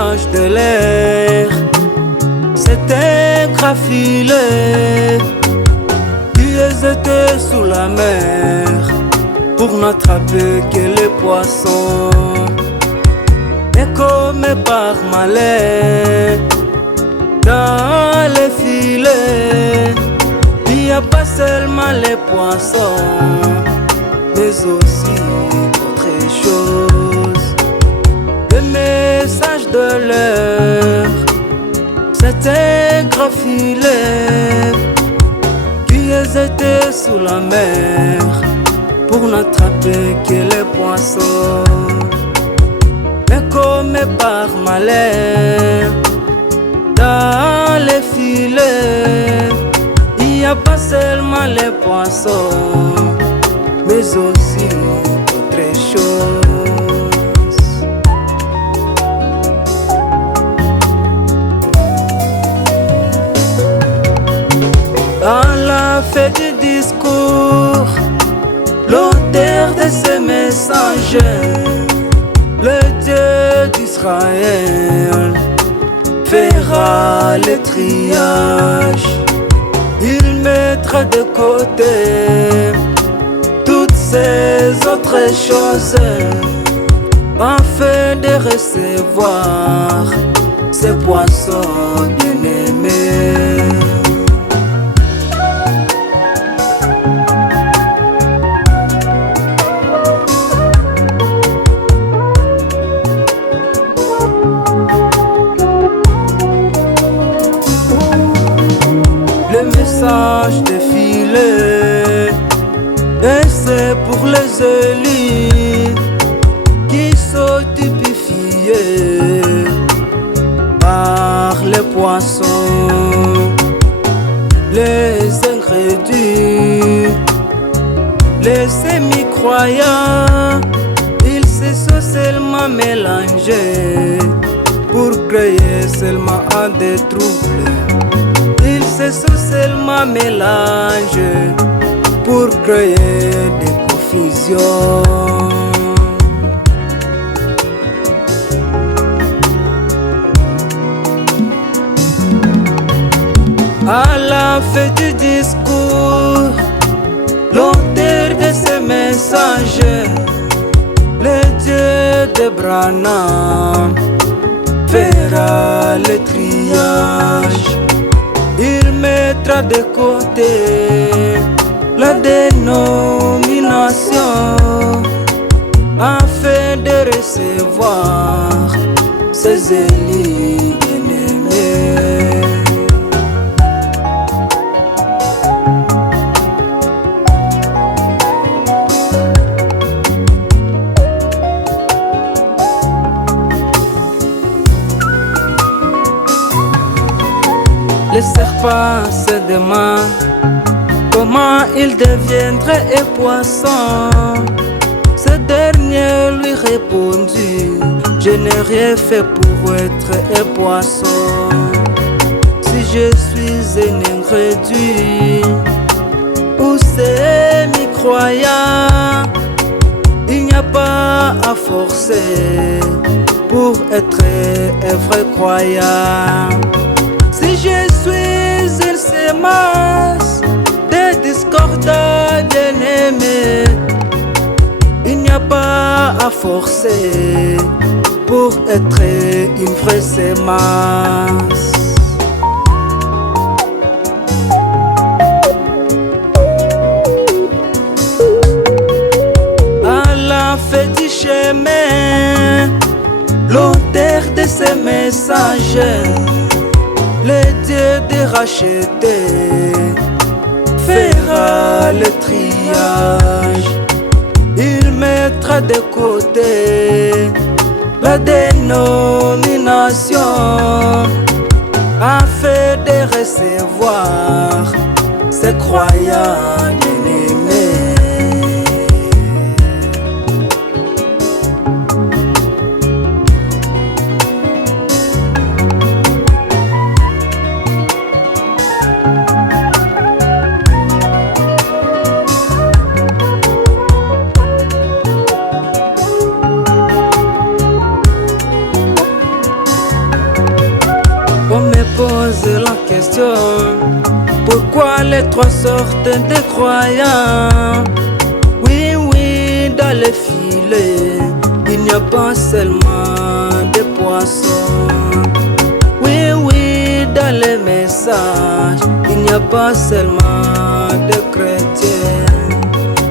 message de l'air. C'était graffilé. Ils étaient sous la mer pour n'attraper que les poissons. Et comme par malheur, dans les filets, il n'y a pas seulement les poissons, mais aussi autre chose. Le message de l'heure, c'était graffilé. Ils étaient sous la mer pour n'attraper que les poissons. Mais comme par malheur, dans les filets, il n'y a pas seulement les poissons, mais aussi autre chose. À la fin du discours, l'auteur de ce message, le Dieu d'Israël, fera le triage. Il mettra de côté toutes ces autres choses afin de recevoir ces poissons bien-aimés. Le message défilé, et c'est pour les élus qui sont typifiés par les poissons, les ingrédients, les semi-croyants. Ils se sont seulement mélangés pour créer seulement un des troubles. Ils se sont seulement mélangés pour créer des confusions. À la fin du discours, l'auteur de ce message, le Dieu de Branham, fera le triage. Il mettra de côté la dénomination afin de recevoir ses élus bien-aimés. Le serpent se demande comment il deviendrait un poisson. Ce dernier lui répondit: je n'ai rien fait pour être un poisson. Si je suis un ingrédit ou semi-croyant, il n'y a pas à forcer pour être un vrai croyant. Si je suis une sémence de discorde bien-aimé, il n'y a pas à forcer pour être une vraie sémence. À la fin du chemin, l'auteur de ce message, le Dieu de racheter, fera le triage. Il mettra de côté la dénomination afin de recevoir ses croyants bien-aimés. pose la question: pourquoi les trois sortes de croyants? Oui, oui, dans les filets, il n'y a pas seulement des poissons. Oui, oui, dans les messages, il n'y a pas seulement de chrétiens.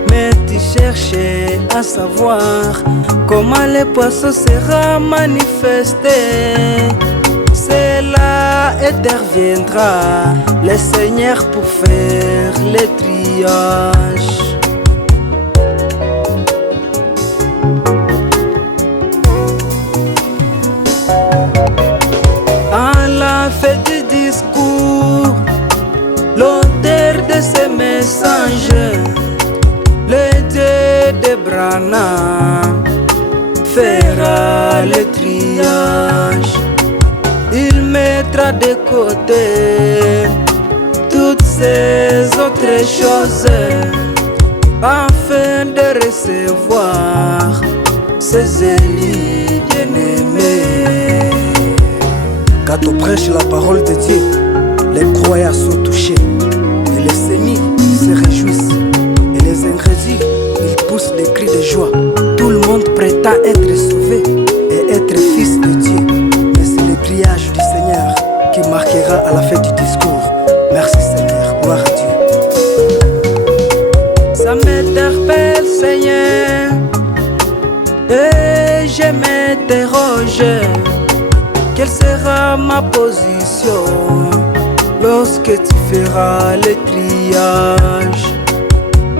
Mais tu cherchais à savoir comment les poissons seront manifestés. C'est là interviendra le Seigneur pour faire le triage. À la fin du discours, l'auteur de ce message, le Dieu d'Abraham, fera le triage. Il mettra de côté toutes ces autres choses afin de recevoir ses élus bien-aimés. Quand on prêche la parole de Dieu, les croyants sont touchés et les sémis se réjouissent et les ingrédients ils poussent des cris de joie. Tout le monde prétend être sauvé et être fils de Dieu, mais c'est le triage du Seigneur qui marquera à la fin du discours. Merci Seigneur, gloire à Dieu. Ça m'interpelle Seigneur, et je m'interroge: quelle sera ma position lorsque tu feras le triage?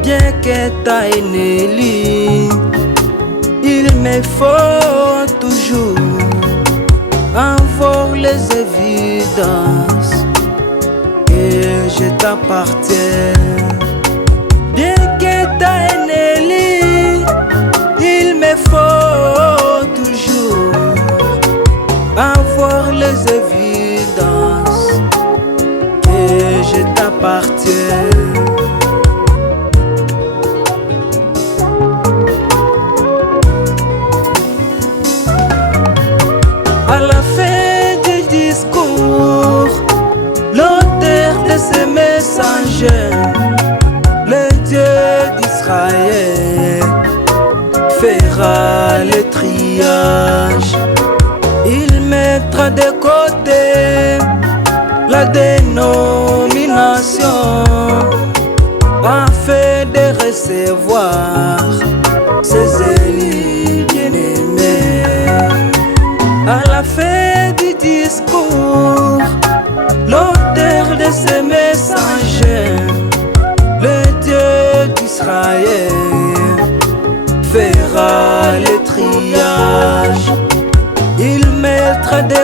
Bien que ta Élie, il me faut toujours avoir les évidences que je t'appartiens. Bien que ta Élie, il me faut toujours avoir les évidences que je t'appartiens. À la fin du discours, l'auteur de ce message, le Dieu d'Israël, fera le triage. Il mettra de côté la dénomination afin de recevoir ses élus bien-aimés. À la fin du discours, l'auteur de ce message, le Dieu d'Israël, fera le triage. Il mettra de